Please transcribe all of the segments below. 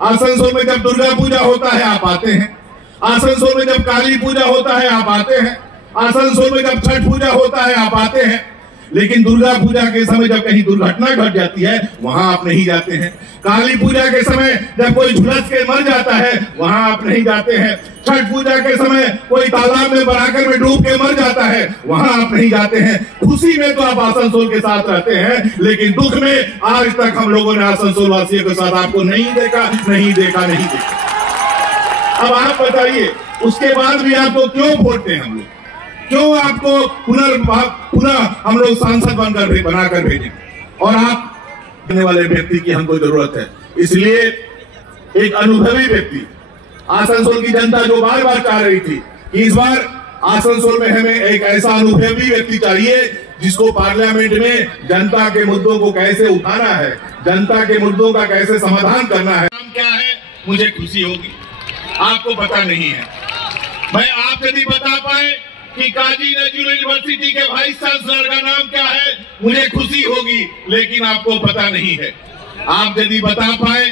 आसनसोल में जब दुर्गा पूजा होता है आप आते हैं, आसनसोल में जब काली पूजा होता है आप आते हैं, आसनसोल में जब छठ पूजा होता है आप आते हैं। लेकिन दुर्गा पूजा के समय जब कहीं दुर्घटना घट जाती है वहां आप नहीं जाते हैं। काली पूजा के समय जब कोई झुलस के मर जाता है वहां आप नहीं जाते हैं। छठ पूजा के समय कोई तालाब में बराकर में डूब के मर जाता है वहां आप नहीं जाते हैं। खुशी में तो आप आसनसोल के साथ रहते हैं, लेकिन दुख में आज तक हम लोगों ने आसनसोल वासियों के साथ आपको नहीं देखा, नहीं देखा, नहीं देखा। अब आप बताइए, उसके बाद भी आपको क्यों वोट दें हम लोग? क्यों आपको पुनः हम लोग सांसद बनाकर भेजें? और आप कहने वाले व्यक्ति की हमको जरूरत है। इसलिए एक अनुभवी व्यक्ति, आसनसोल की जनता जो बार बार चाह रही थी कि इस बार आसनसोल में हमें एक ऐसा अनुभवी व्यक्ति चाहिए जिसको पार्लियामेंट में जनता के मुद्दों को कैसे उठाना है, जनता के मुद्दों का कैसे समाधान करना है। नाम क्या है मुझे खुशी होगी, आपको पता नहीं है। मैं आप यदि बता पाए कि काजी नजरुल यूनिवर्सिटी के वाइस चांसलर का नाम क्या है मुझे खुशी होगी, लेकिन आपको पता नहीं है। आप यदि बता पाए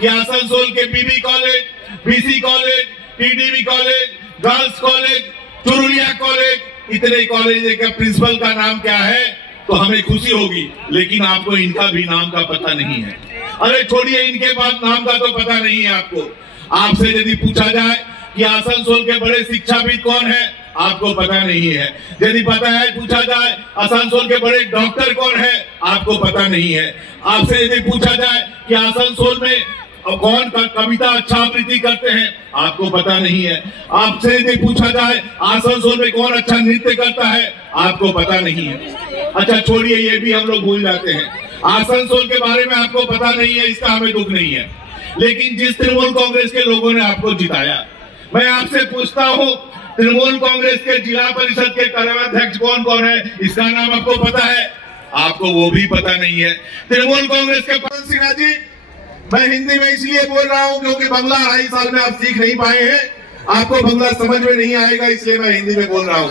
कि आसनसोल के BB college, BC college, TDB college, girls college, Churulia college, इतने कॉलेज के प्रिंसिपल का नाम क्या है तो हमें खुशी होगी, लेकिन आपको इनका भी नाम का पता नहीं है। अरे छोड़िए, इनके बाद नाम का तो पता नहीं है आपको। आपसे यदि पूछा जाए कि आसनसोल के बड़े शिक्षाविद कौन है, आपको पता नहीं है। यदि पता है, पूछा जाए आसनसोल के बड़े डॉक्टर कौन है, आपको पता नहीं है। आपसे यदि पूछा जाए कि आसनसोल में कौन कविता अच्छा आवृत्ति करते हैं, आपको पता नहीं है। आपसे यदि पूछा जाए आसनसोल में कौन अच्छा नृत्य करता है, आपको पता नहीं है। अच्छा छोड़िए, ये भी हम लोग भूल जाते हैं। आसनसोल के बारे में आपको पता नहीं है, इसका हमें दुख नहीं है। लेकिन जिस तृणमूल कांग्रेस के लोगों ने आपको जिताया, मैं आपसे पूछता हूँ, तृणमूल कांग्रेस के जिला परिषद के कार्याध्यक्ष कौन कौन है, इसका नाम आपको पता है? आपको वो भी पता नहीं है। तृणमूल कांग्रेस के पवन सिन्हा जी, मैं हिंदी में इसलिए बोल रहा हूं क्योंकि बंगला 2.5 साल में आप सीख नहीं पाए हैं, आपको बंगला समझ में नहीं आएगा, इसलिए मैं हिंदी में बोल रहा हूं।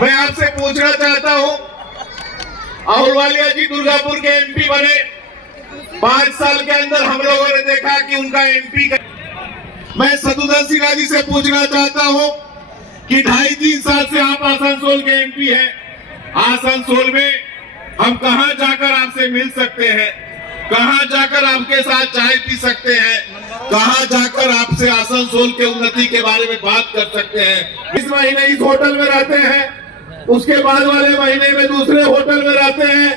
मैं आपसे पूछना चाहता हूं, अहलुवालिया जी दुर्गापुर के एमपी बने, 5 साल के अंदर हम लोगों ने देखा कि उनका एमपी मैं शत्रुघ्न सिन्हा जी से पूछना चाहता हूं कि 2.5-3 साल से आप आसनसोल के एमपी हैं। आसनसोल में हम कहां जाकर आपसे मिल सकते हैं, कहां जाकर आपके साथ चाय पी सकते हैं, कहां जाकर आपसे आसनसोल के उन्नति के बारे में बात कर सकते हैं? इस महीने इस होटल में रहते हैं, उसके बाद वाले महीने में दूसरे होटल में रहते हैं,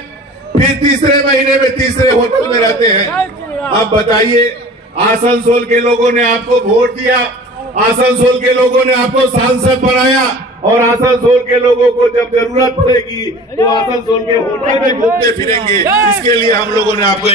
फिर तीसरे महीने में तीसरे होटल में रहते हैं। अब बताइए, आसनसोल के लोगों ने आपको वोट दिया, आसनसोल के लोगों ने आपको सांसद बनाया, और आसनसोल के लोगों को जब जरूरत पड़ेगी तो आसनसोल के होटल में घूमते फिरेंगे। इसके लिए हम लोगों ने आपको